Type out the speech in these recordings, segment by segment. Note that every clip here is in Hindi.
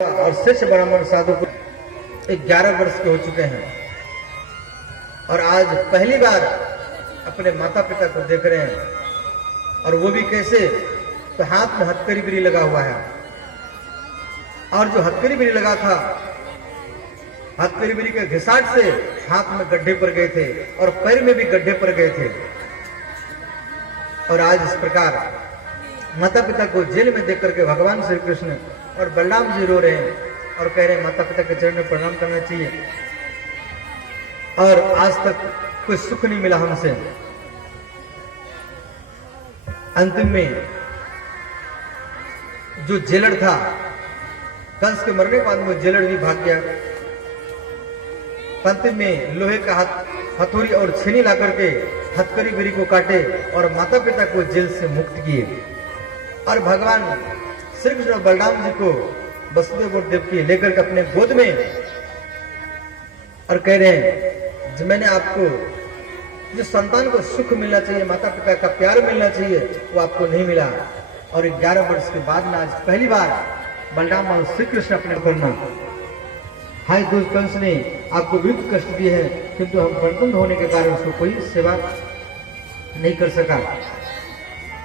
और श्रेष्ठ ब्राह्मण साधु 11 वर्ष के हो चुके हैं और आज पहली बार अपने माता पिता को देख रहे हैं। और वो भी कैसे, तो हाथ में हथकड़ी बिरी लगा हुआ है और जो हथकड़ी बिरी लगा था, हथकड़ी बिरी के घिसाट से हाथ में गड्ढे पड़ गए थे और पैर में भी गड्ढे पड़ गए थे। और आज इस प्रकार माता पिता को जेल में देख करके भगवान श्री कृष्ण और बलराम जी रो रहे हैं और कह रहे हैं माता पिता के चरण में प्रणाम करना चाहिए। और आज तक कोई सुख नहीं मिला हमसे। अंतिम में जो जेलर था, कंस के मरने के बाद में जेलर भी भाग गया। अंतिम में लोहे का हथौड़ी और छेनी ला करके हथकड़ी बिरी को काटे और माता पिता को जेल से मुक्त किए। और भगवान श्री कृष्ण और बलराम जी को वसुदेव और देवकी लेकर के अपने गोद में और कह रहे हैं जो मैंने आपको, जो संतान को सुख मिलना चाहिए, माता पिता का प्यार मिलना चाहिए, वो आपको नहीं मिला। और 11 वर्ष के बाद में आज पहली बार बलराम और श्री कृष्ण अपने करना, हाय दोस्त कंस ने आपको विरुद्ध कष्ट दिए हैं, किंतु हम गणतंत्र होने के कारण उसको कोई सेवा नहीं कर सका।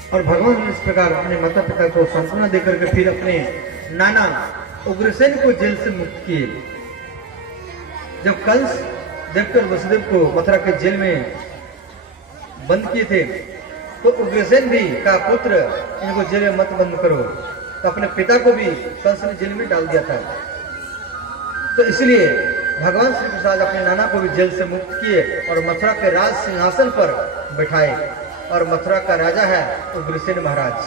और भगवान ने इस प्रकार अपने माता पिता को सांत्वना देकर के फिर अपने नाना उग्रसेन को जेल से मुक्त किए। जब कंस देवकी और वसुदेव को मथुरा के जेल में बंद किए थे, तो उग्रसेन भी का पुत्र इनको जेल में मत बंद करो, तो अपने पिता को भी कंस ने जेल में डाल दिया था। तो इसलिए भगवान श्री कृष्ण आज अपने नाना को भी जेल से मुक्त किए और मथुरा के राज सिंहासन पर बैठाए। और मथुरा का राजा है उग्रसेन महाराज।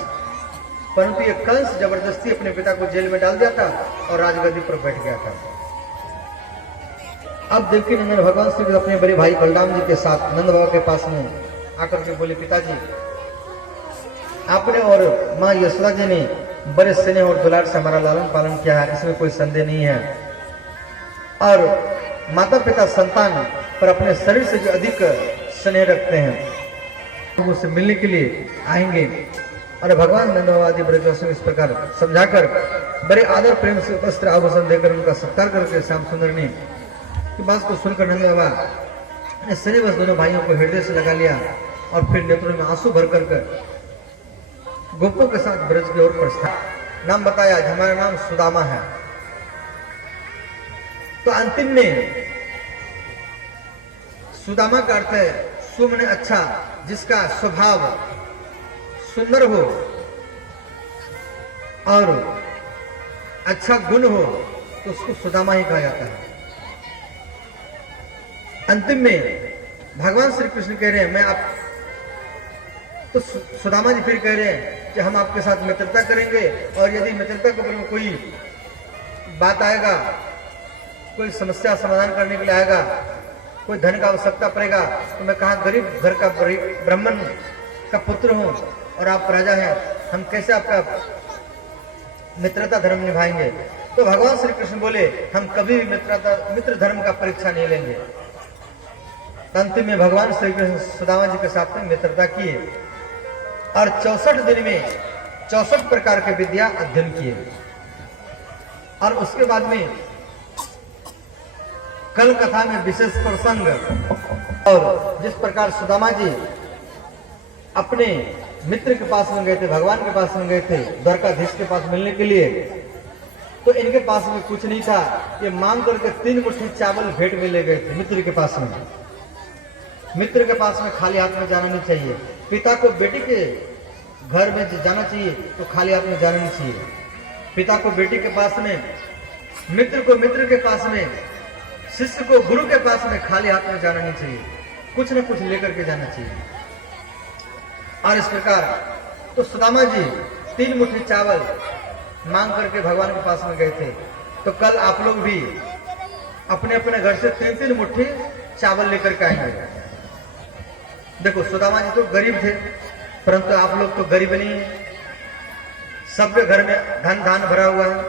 परंतु ये कंस जबरदस्ती अपने पिता को जेल में डाल दिया था और राजगद्दी पर बैठ गया था। अब देवकी नंदन भगवान श्री कृष्ण अपने बड़े भाई बलराम जी के साथ नंद बाबा के पास में आकर के बोले, पिताजी आपने और माँ यशोदा जी ने बड़े स्नेह और दुलार से हमारा लालन पालन किया है, इसमें कोई संदेह नहीं है। और माता पिता संतान पर अपने शरीर से जो अधिक स्नेह रखते हैं, उसे मिलने के लिए आएंगे। और भगवान नंद बाबा आदि ब्रजवासियों इस प्रकार समझाकर बड़े आदर प्रेम से वस्त्र आभूषण देकर उनका सत्कार करके श्याम सुंदर ने की बात को सुनकर नंद बाबा ने सने बस दोनों भाइयों को हृदय से लगा लिया और फिर नेत्रों में आंसू भर कर गोपों के साथ ब्रज की ओर प्रस्थान। नाम बताया, हमारा नाम सुदामा है। तो अंतिम में सुदामा का अर्थ है सुमन, अच्छा, जिसका स्वभाव सुंदर हो और अच्छा गुण हो, तो उसको सुदामा ही कहा जाता है। अंतिम में भगवान श्री कृष्ण कह रहे हैं मैं आप, तो सुदामा जी फिर कह रहे हैं कि हम आपके साथ मित्रता करेंगे और यदि मित्रता के ऊपर में कोई बात आएगा, कोई समस्या समाधान करने के लिए आएगा, कोई धन का आवश्यकता पड़ेगा, तो मैं कहा गरीब घर का ब्राह्मण का पुत्र हूं और आप राजा हैं, हम कैसे आपका मित्रता धर्म निभाएंगे। तो भगवान श्री कृष्ण बोले हम कभी भी मित्र धर्म का परीक्षा नहीं लेंगे। अंतिम में भगवान श्री कृष्ण सुदामा जी के साथ में मित्रता किए और 64 दिन में 64 प्रकार के विद्या अध्ययन किए। और उसके बाद में कल कथा में विशेष प्रसंग, और जिस प्रकार सुदामा जी अपने मित्र के पास में गए थे, भगवान के पास में गए थे द्वारकाधीश के पास मिलने के लिए, तो इनके पास में कुछ नहीं था, ये मांग करके 3 मुट्ठी चावल भेंट में ले गए थे मित्र के पास में। मित्र के पास में खाली हाथ में जाना नहीं चाहिए। पिता को बेटी के घर में जाना चाहिए तो खाली हाथ में जाना नहीं चाहिए। पिता को बेटी के पास में, मित्र को मित्र के पास में, शिष्य को गुरु के पास में खाली हाथ में जाना नहीं चाहिए, कुछ न कुछ लेकर के जाना चाहिए। और इस प्रकार तो सुदामा जी 3 मुट्ठी चावल मांग करके भगवान के पास में गए थे। तो कल आप लोग भी अपने अपने घर से 3-3 मुट्ठी चावल लेकर के आएंगे। देखो सुदामा जी तो गरीब थे, परंतु आप लोग तो गरीब नहीं है, सबके घर में धन धान भरा हुआ है।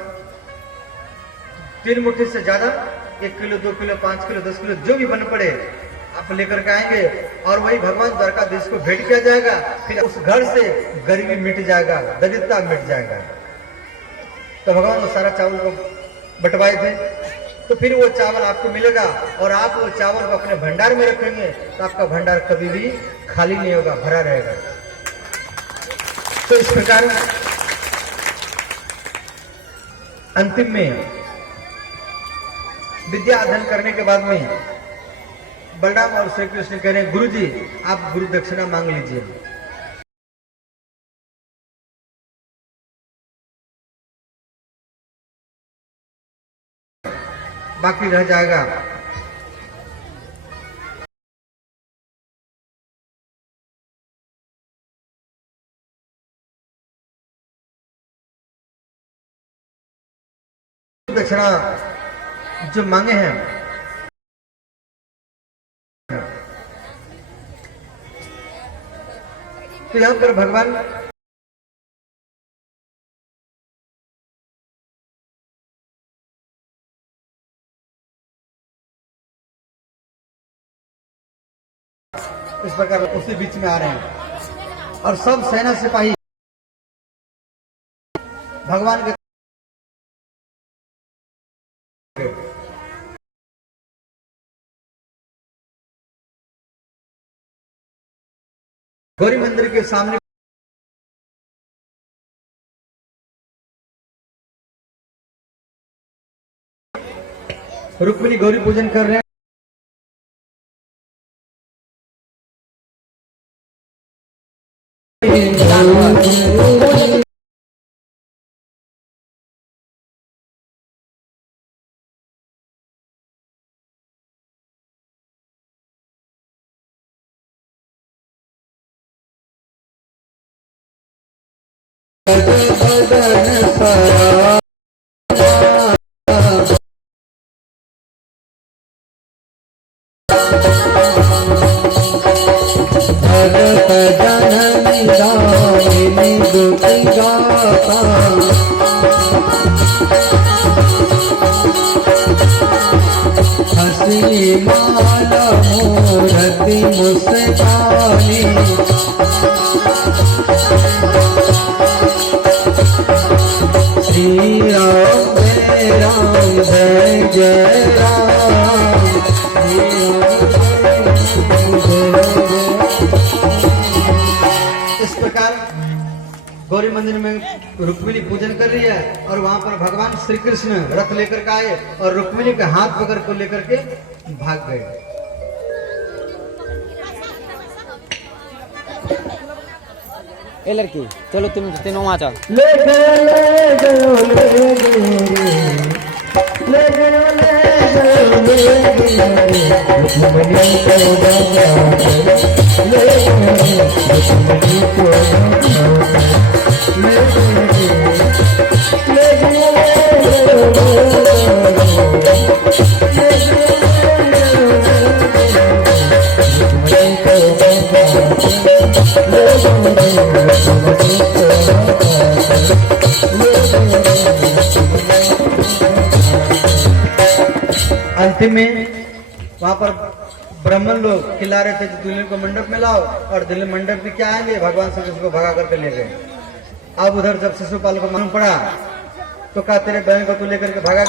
3 मुट्ठी से ज्यादा 1 किलो 2 किलो 5 किलो 10 किलो जो भी बन पड़े आप लेकर के आएंगे और वही भगवान द्वारकाधीश को भेंट किया जाएगा। फिर उस घर से गरीबी मिट जाएगा, दरिद्रता मिट जाएगा। तो भगवान वो सारा चावल को बंटवाए थे, तो फिर वो चावल आपको मिलेगा और आप वो चावल को अपने भंडार में रखेंगे तो आपका भंडार कभी भी खाली नहीं होगा, भरा रहेगा। तो इस प्रकार अंतिम में विद्या अध्ययन करने के बाद में बलराम और श्री कृष्ण कह रहे हैं, गुरु जी आप गुरु दक्षिणा मांग लीजिए। बाकी रह जाएगा। दक्षिणा जो मांगे हैं तो यहां पर भगवान इस प्रकार उसी बीच में आ रहे हैं और सब सेना सिपाही भगवान के गौरी मंदिर के सामने रुक्मिणी गौरी पूजन कर रहे हैं। हसी माला मूर्ति मुस्कानी श्री राम जय जय राम। इस प्रकार गौरी मंदिर में रुक्मिणी पूजन कर रही है और वहां पर भगवान श्री कृष्ण रथ लेकर के आए और रुक्मिणी का हाथ पकड़ को लेकर के भाग गए। ए लड़की चलो तुम तीनों वहां चल। अंतिम में वहां पर ब्राह्मण लोग खिला रहे थे कि दुल्हन को मंडप में लाओ और दुल्हन मंडप में क्या आएंगे, भगवान श्री कृष्ण को भगा करके ले गए। अब उधर जब शिशुपाल को मालूम पड़ा तो कहा तेरे बहन को तू लेकर के भगा